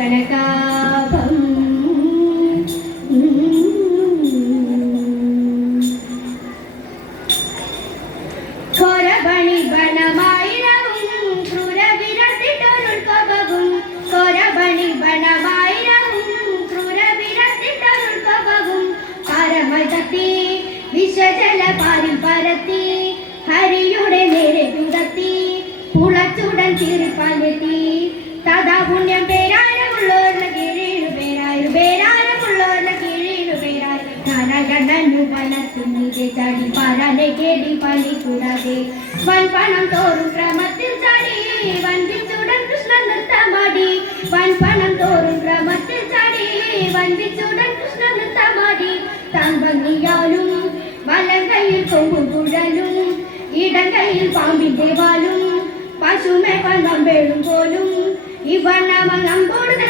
കനകാഭം. കൊരപണി ക്രൂര വിരത്തിട്ടൊരു കപവും ക്രൂര വിരത്തിട്ടൊരു കപവും പരമതത്തി പരത്തി ഹരിയുടെ നേരെ തുടത്തി പുളച്ചുടൻ തിരുപ്പാലെത്തി. നാരായണനു വനത്തുന്നിലെ ചാടി പാരാനെ കേടി പലി കൂടാതെ വൻ പണം തോറും ക്രമത്തിൽ ചാടി വന്ദിച്ചുടൻ കൃഷ്ണൻ നൃത്തമാടി വൻ പണം തോറും ക്രമത്തിൽ ചാടി വന്ദിച്ചുടൻ കൃഷ്ണൻ നൃത്തമാടി താൻ ഭംഗിയാലും വലം കയ്യിൽ കൊമ്പും കുഴലും ഇടം കയ്യിൽ പാമ്പിന്റെ വാലും പശുമേ പന്തമ്പേഴും പോലും ഇവണ്ണമങ് അമ്പോടുതരം